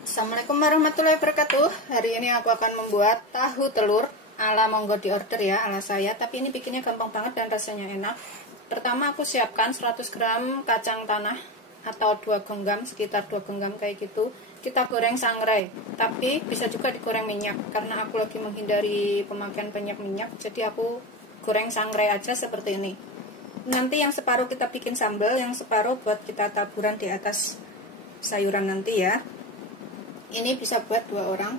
Assalamualaikum warahmatullahi wabarakatuh. Hari ini aku akan membuat tahu telur ala monggo di order ya, ala saya. Tapi ini bikinnya gampang banget dan rasanya enak. Pertama aku siapkan 100 gram kacang tanah atau 2 genggam, sekitar 2 genggam kayak gitu. Kita goreng sangrai, tapi bisa juga digoreng minyak. Karena aku lagi menghindari pemakaian banyak minyak, jadi aku goreng sangrai aja seperti ini. Nanti yang separuh kita bikin sambal, yang separuh buat kita taburan di atas sayuran nanti ya. Ini bisa buat 2 orang.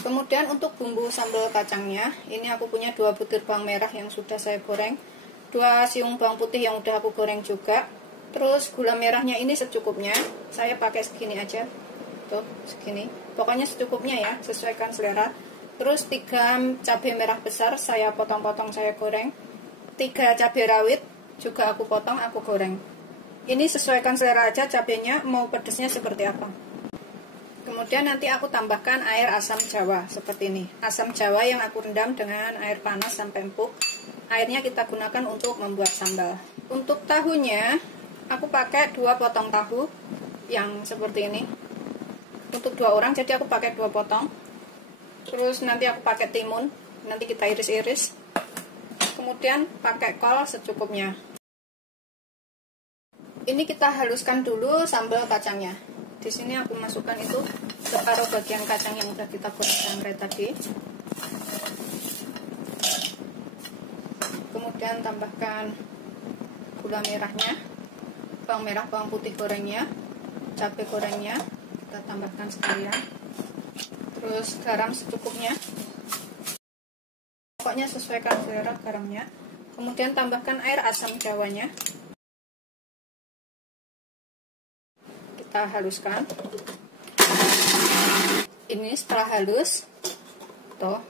Kemudian untuk bumbu sambal kacangnya, ini aku punya 2 butir bawang merah yang sudah saya goreng, 2 siung bawang putih yang udah aku goreng juga. Terus gula merahnya ini secukupnya, saya pakai segini aja, tuh segini. Pokoknya secukupnya ya, sesuaikan selera. Terus 3 cabai merah besar saya potong-potong, saya goreng. 3 cabai rawit juga aku potong, aku goreng. Ini sesuaikan selera aja cabenya, mau pedesnya seperti apa. Kemudian nanti aku tambahkan air asam jawa seperti ini. Asam jawa yang aku rendam dengan air panas sampai empuk. Airnya kita gunakan untuk membuat sambal. Untuk tahunya, aku pakai 2 potong tahu yang seperti ini. Untuk 2 orang, jadi aku pakai 2 potong. Terus nanti aku pakai timun, nanti kita iris-iris. Kemudian pakai kol secukupnya. Ini kita haluskan dulu sambal kacangnya. Di sini aku masukkan itu separuh bagian kacang yang udah kita goreng sangrai tadi. Kemudian tambahkan gula merahnya, bawang merah, bawang putih gorengnya, cabai gorengnya, kita tambahkan sekalian. Terus garam secukupnya. Pokoknya sesuaikan selera garamnya. Kemudian tambahkan air asam jawanya. Kita haluskan. Ini setelah halus tuh,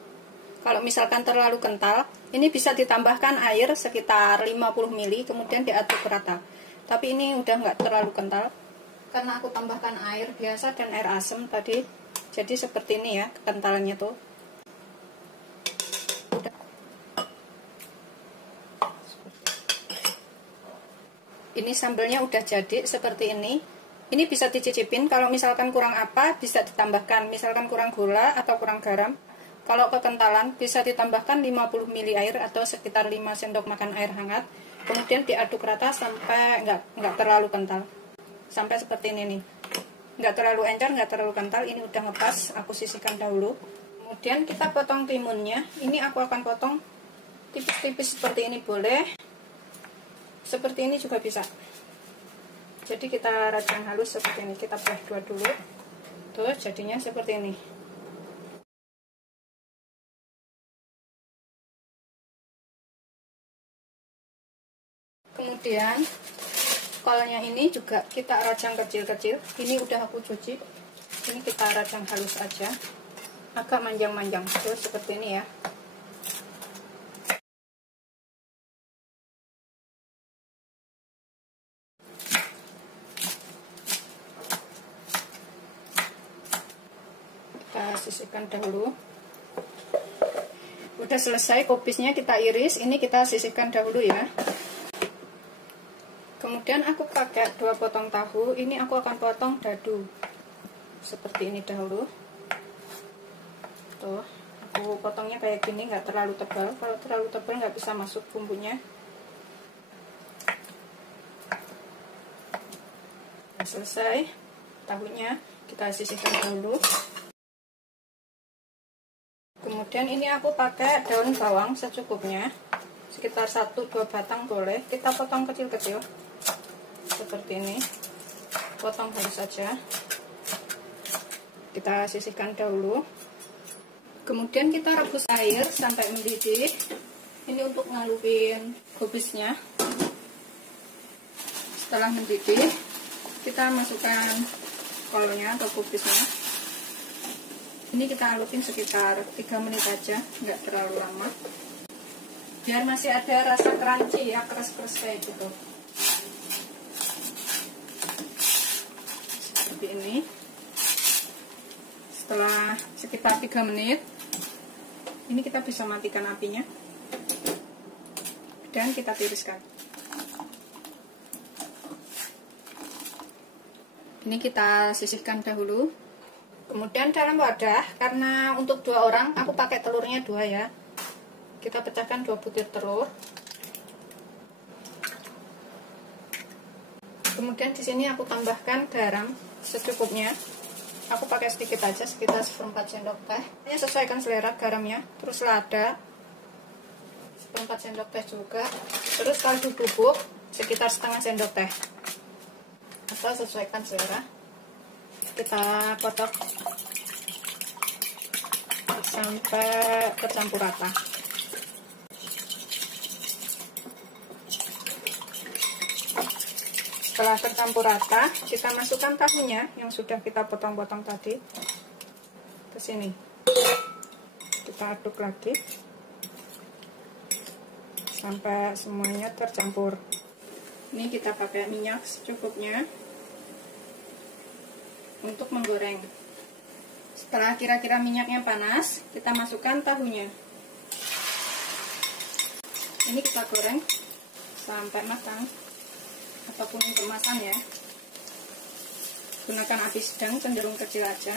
kalau misalkan terlalu kental, ini bisa ditambahkan air sekitar 50 ml, kemudian diaduk rata. Tapi ini udah nggak terlalu kental karena aku tambahkan air biasa dan air asam tadi, jadi seperti ini ya kekentalannya tuh. Ini sambalnya udah jadi seperti ini. Ini bisa dicicipin, kalau misalkan kurang apa bisa ditambahkan, misalkan kurang gula atau kurang garam. Kalau kekentalan bisa ditambahkan 50 ml air atau sekitar 5 sendok makan air hangat. Kemudian diaduk rata sampai nggak terlalu kental. Sampai seperti ini nih. Nggak terlalu encer, nggak terlalu kental, ini udah ngepas, aku sisihkan dahulu. Kemudian kita potong timunnya, ini aku akan potong tipis-tipis seperti ini boleh. Seperti ini juga bisa. Jadi kita rajang halus seperti ini, kita belah dua dulu. Tuh jadinya seperti ini. Kemudian kolnya ini juga kita rajang kecil-kecil. Ini udah aku cuci. Ini kita rajang halus aja. Agak manjang-manjang. Tuh seperti ini ya. sisihkan dahulu. Udah selesai kubisnya, kita iris. Ini kita sisihkan dahulu ya. Kemudian aku pakai 2 potong tahu. Ini aku akan potong dadu seperti ini dahulu. Tuh, aku potongnya kayak gini, nggak terlalu tebal. Kalau terlalu tebal nggak bisa masuk bumbunya. Nah, selesai tahunya, kita sisihkan dahulu. Kemudian ini aku pakai daun bawang secukupnya, sekitar 1-2 batang boleh. Kita potong kecil-kecil seperti ini, potong halus saja. Kita sisihkan dahulu. Kemudian kita rebus air sampai mendidih. Ini untuk ngalurin kubisnya. Setelah mendidih, kita masukkan kolnya atau kubisnya. Ini kita halusin sekitar 3 menit aja, nggak terlalu lama, biar masih ada rasa crunchy ya, keras-keras kayak gitu. Seperti ini. Setelah sekitar 3 menit, ini kita bisa matikan apinya dan kita tiriskan. Ini kita sisihkan dahulu. Kemudian dalam wadah, karena untuk 2 orang, aku pakai telurnya 2 ya. Kita pecahkan 2 butir telur. Kemudian di sini aku tambahkan garam secukupnya. Aku pakai sedikit aja, sekitar 1/4 sendok teh. Ini sesuaikan selera garamnya. Terus lada 1/4 sendok teh juga. Terus kaldu bubuk sekitar 1/2 sendok teh. Atau sesuaikan selera. Kita kotak sampai tercampur rata. Setelah tercampur rata, kita masukkan tahunya yang sudah kita potong-potong tadi ke sini. Kita aduk lagi sampai semuanya tercampur. Ini kita pakai minyak secukupnya untuk menggoreng. Setelah kira-kira minyaknya panas, kita masukkan tahunya. Ini kita goreng sampai matang atau kuning kemasan ya. Gunakan api sedang, cenderung kecil aja.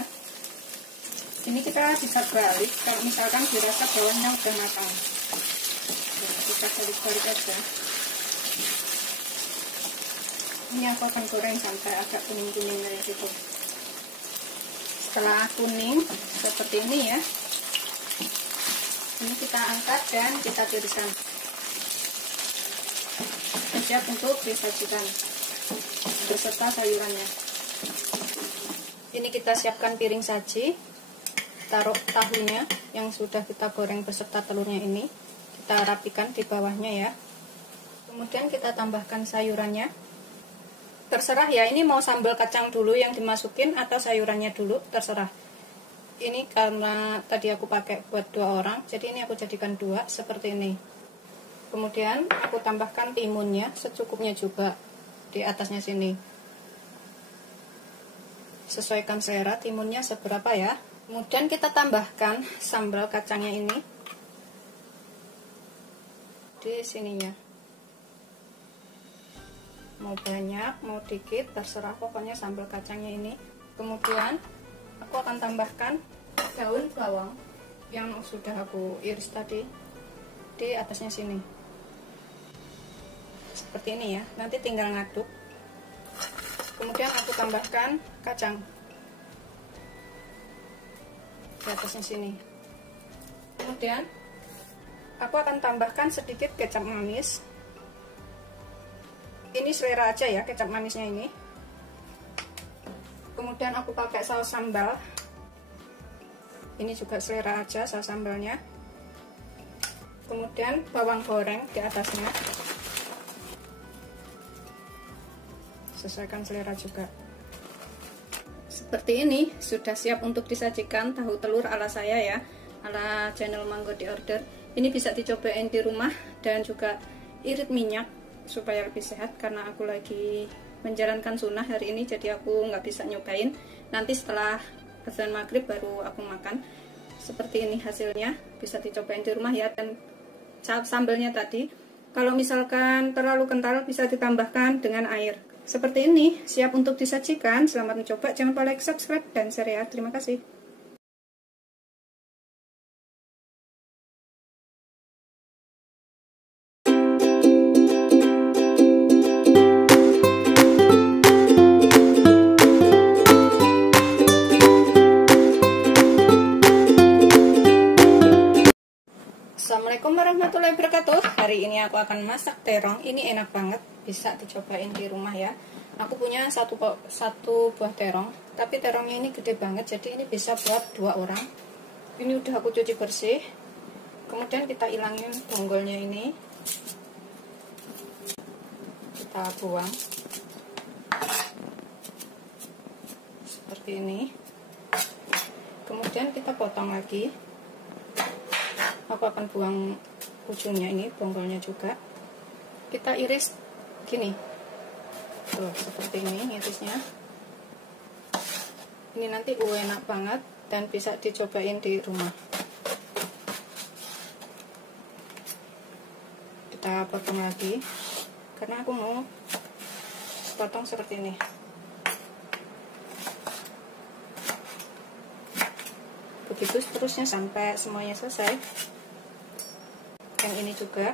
Ini kita bisa balik kalau misalkan dirasa bawahnya udah matang. Kita balik-balik aja. Ini aku akan goreng sampai agak kuning-kuning kayak gitu. Setelah kuning seperti ini ya, ini kita angkat dan kita tiriskan. Siap untuk disajikan beserta sayurannya. Ini kita siapkan piring saji, taruh tahunya yang sudah kita goreng beserta telurnya ini, kita rapikan di bawahnya ya. Kemudian kita tambahkan sayurannya. Terserah ya, ini mau sambal kacang dulu yang dimasukin atau sayurannya dulu, terserah. Ini karena tadi aku pakai buat 2 orang, jadi ini aku jadikan 2 seperti ini. Kemudian aku tambahkan timunnya secukupnya juga di atasnya sini. Sesuaikan selera timunnya seberapa ya. Kemudian kita tambahkan sambal kacangnya ini di sininya. Mau banyak, mau dikit, terserah, pokoknya sambal kacangnya ini. Kemudian aku akan tambahkan daun bawang yang sudah aku iris tadi di atasnya sini. Seperti ini ya, nanti tinggal ngaduk. Kemudian aku tambahkan kacang di atasnya sini. Kemudian aku akan tambahkan sedikit kecap manis. Ini selera aja ya, kecap manisnya ini. Kemudian aku pakai saus sambal. Ini juga selera aja saus sambalnya. Kemudian bawang goreng di atasnya. Sesuaikan selera juga. Seperti ini, sudah siap untuk disajikan tahu telur ala saya ya, ala channel Manggo di Order. Ini bisa dicobain di rumah dan juga irit minyak supaya lebih sehat, karena aku lagi menjalankan sunnah hari ini, jadi aku nggak bisa nyobain. Nanti setelah azan maghrib baru aku makan. Seperti ini hasilnya, bisa dicobain di rumah ya. Dan sambelnya tadi, kalau misalkan terlalu kental bisa ditambahkan dengan air. Seperti ini, siap untuk disajikan. Selamat mencoba, jangan lupa like, subscribe, dan share ya. Terima kasih. Assalamualaikum warahmatullahi wabarakatuh. Hari ini aku akan masak terong. Ini enak banget, bisa dicobain di rumah ya. Aku punya satu buah terong, tapi terongnya ini gede banget, jadi ini bisa buat 2 orang. Ini udah aku cuci bersih. Kemudian kita ilangin bonggolnya ini, kita buang seperti ini. Kemudian kita potong lagi. Aku akan buang ujungnya ini, bonggolnya juga. Kita iris gini, tuh seperti ini irisnya. Ini nanti enak banget dan bisa dicobain di rumah. Kita potong lagi, karena aku mau potong seperti ini. Begitu seterusnya sampai semuanya selesai. Yang ini juga.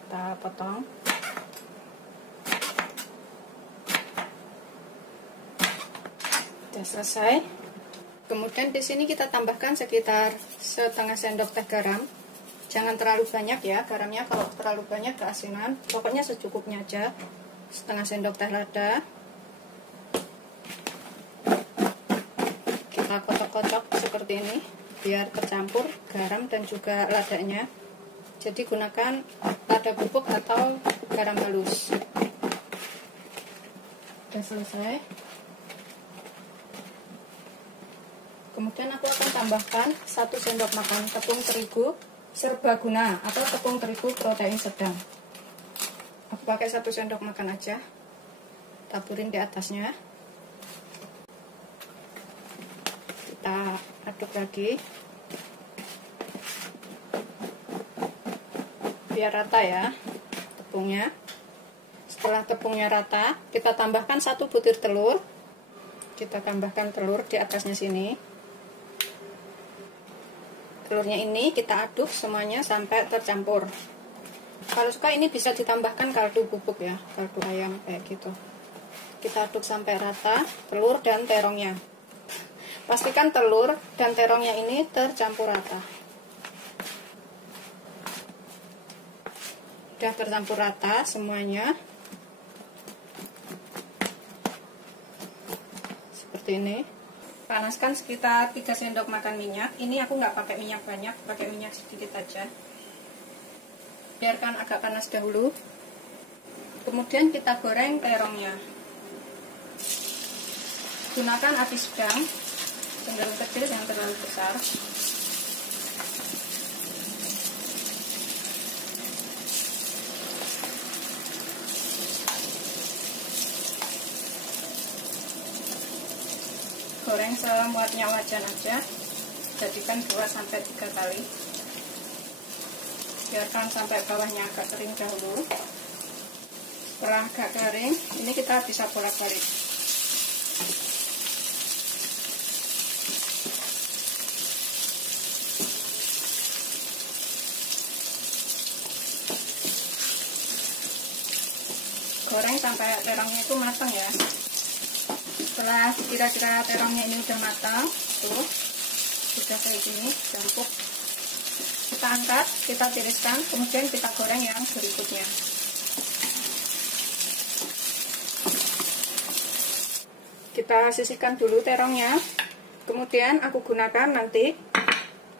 Kita potong. Sudah selesai. Kemudian di sini kita tambahkan sekitar setengah sendok teh garam. Jangan terlalu banyak ya garamnya, kalau terlalu banyak keasinan. Pokoknya secukupnya aja. Setengah sendok teh lada. Kita kocok-kocok seperti ini biar tercampur garam dan juga ladanya. Jadi gunakan lada bubuk atau garam halus. Sudah selesai. Kemudian aku akan tambahkan 1 sendok makan tepung terigu serbaguna atau tepung terigu protein sedang. Aku pakai 1 sendok makan aja. Taburin di atasnya. Kita aduk lagi biar rata ya tepungnya. Setelah tepungnya rata, kita tambahkan 1 butir telur. Kita tambahkan telur di atasnya sini. Telurnya ini kita aduk semuanya sampai tercampur. Kalau suka ini bisa ditambahkan kaldu bubuk ya, kaldu ayam kayak gitu. Kita aduk sampai rata telur dan terongnya. Pastikan telur dan terongnya ini tercampur rata. Sudah tercampur rata semuanya. Seperti ini. Panaskan sekitar 3 sendok makan minyak. Ini aku nggak pakai minyak banyak, pakai minyak sedikit aja. Biarkan agak panas dahulu. Kemudian kita goreng terongnya. Gunakan api sedang. Cenderung kecil, jangan terlalu besar. Goreng semuatnya wajan aja. Jadikan 2-3 kali. Biarkan sampai bawahnya agak kering dahulu. Setelah agak kering, ini kita bisa bolak-balik. Goreng sampai terongnya itu matang ya. Setelah kira-kira terongnya ini udah matang, tuh sudah kayak gini, campur. Kita angkat, kita tiriskan, kemudian kita goreng yang berikutnya. Kita sisihkan dulu terongnya. Kemudian aku gunakan nanti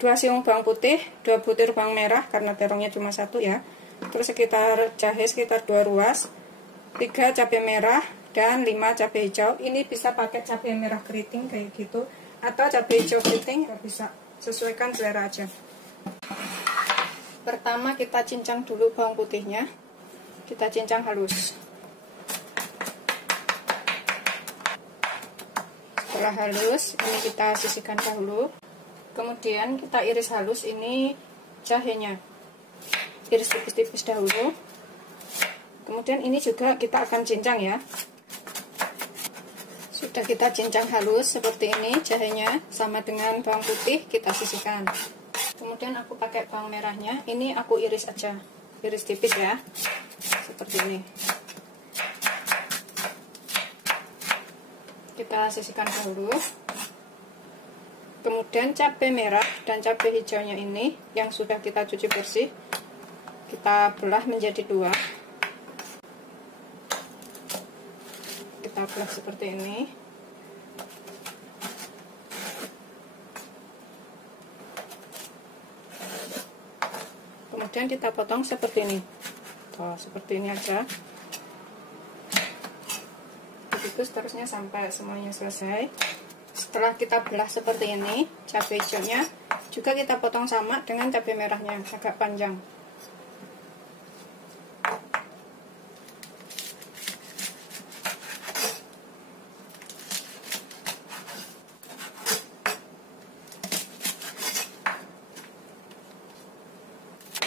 2 siung bawang putih, 2 butir bawang merah karena terongnya cuma 1 ya. Terus sekitar jahe sekitar 2 ruas. 3 cabai merah dan 5 cabai hijau. Ini bisa pakai cabai merah keriting kayak gitu atau cabai hijau keriting, bisa sesuaikan selera aja. Pertama kita cincang dulu bawang putihnya. kita cincang halus. Setelah halus, ini kita sisihkan dahulu. Kemudian kita iris halus ini jahenya. Iris tipis-tipis dahulu. Kemudian ini juga kita akan cincang ya. Sudah kita cincang halus seperti ini jahenya, sama dengan bawang putih kita sisihkan. Kemudian aku pakai bawang merahnya, ini aku iris aja. Iris tipis ya. Seperti ini. Kita sisihkan dahulu. Kemudian cabai merah dan cabai hijaunya ini yang sudah kita cuci bersih, kita belah menjadi 2. Kita belah seperti ini. Kemudian kita potong seperti ini. Tuh, seperti ini aja. Begitu seterusnya sampai semuanya selesai. Setelah kita belah seperti ini, cabai hijaunya juga kita potong sama dengan cabai merahnya, agak panjang.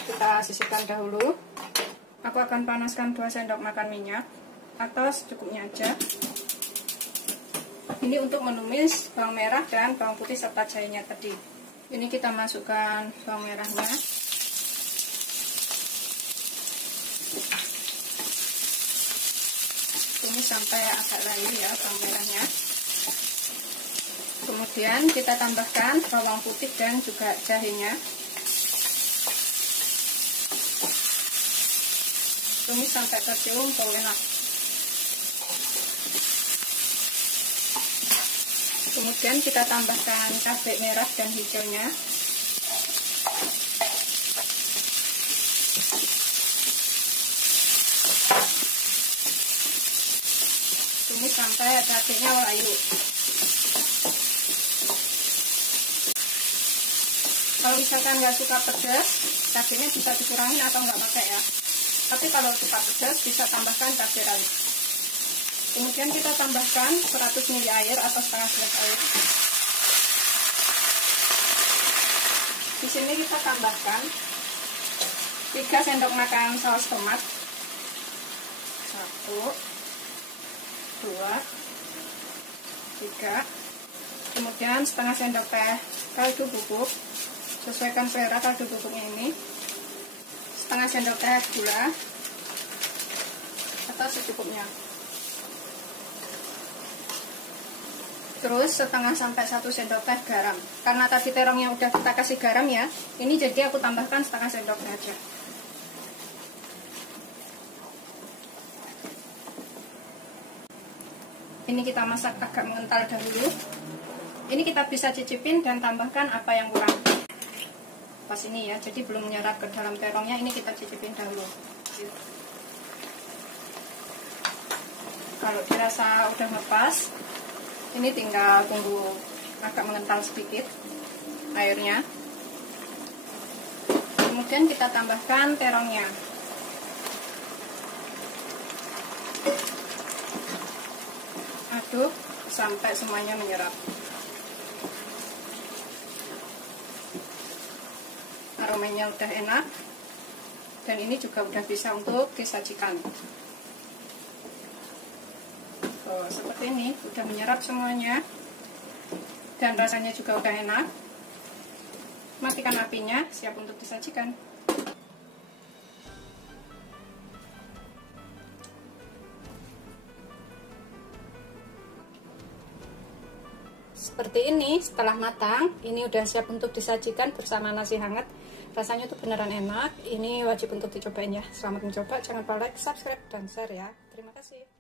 Kita sisihkan dahulu. Aku akan panaskan 2 sendok makan minyak atau secukupnya aja. Ini untuk menumis bawang merah dan bawang putih serta jahenya tadi. Ini kita masukkan bawang merahnya. Tumis sampai agak layu ya bawang merahnya. Kemudian kita tambahkan bawang putih dan juga jahenya. Tumis sampai tercium bau enak. Kemudian kita tambahkan cabai merah dan hijaunya. Tumis sampai cabainya layu. Kalau misalkan nggak suka pedas, cabainya bisa dikurangin atau nggak pakai ya. Tapi kalau suka pedas bisa tambahkan cabai rawit. Kemudian kita tambahkan 100 ml air atau setengah gelas air. Di sini kita tambahkan 3 sendok makan saus tomat. 1, 2, 3. Kemudian setengah sendok teh kaldu bubuk. Sesuaikan selera kaldu bubuknya ini. Setengah sendok teh gula atau secukupnya. Terus setengah sampai 1 sendok teh garam. Karena tadi terongnya udah kita kasih garam ya, ini jadi aku tambahkan setengah sendok teh aja. Ini kita masak agak mengental dahulu. Ini kita bisa cicipin dan tambahkan apa yang kurang. Pas ini ya, jadi belum menyerap ke dalam terongnya, ini kita cicipin dahulu. Kalau dirasa udah ngepas, ini tinggal tunggu agak mengental sedikit airnya. Kemudian kita tambahkan terongnya. Aduk sampai semuanya menyerap. Aromanya udah enak. Dan ini juga udah bisa untuk disajikan. Seperti ini, udah menyerap semuanya dan rasanya juga udah enak. Matikan apinya, siap untuk disajikan. Seperti ini, setelah matang, ini udah siap untuk disajikan bersama nasi hangat. Rasanya tuh beneran enak. Ini wajib untuk dicobain ya. Selamat mencoba, jangan lupa like, subscribe, dan share ya. Terima kasih.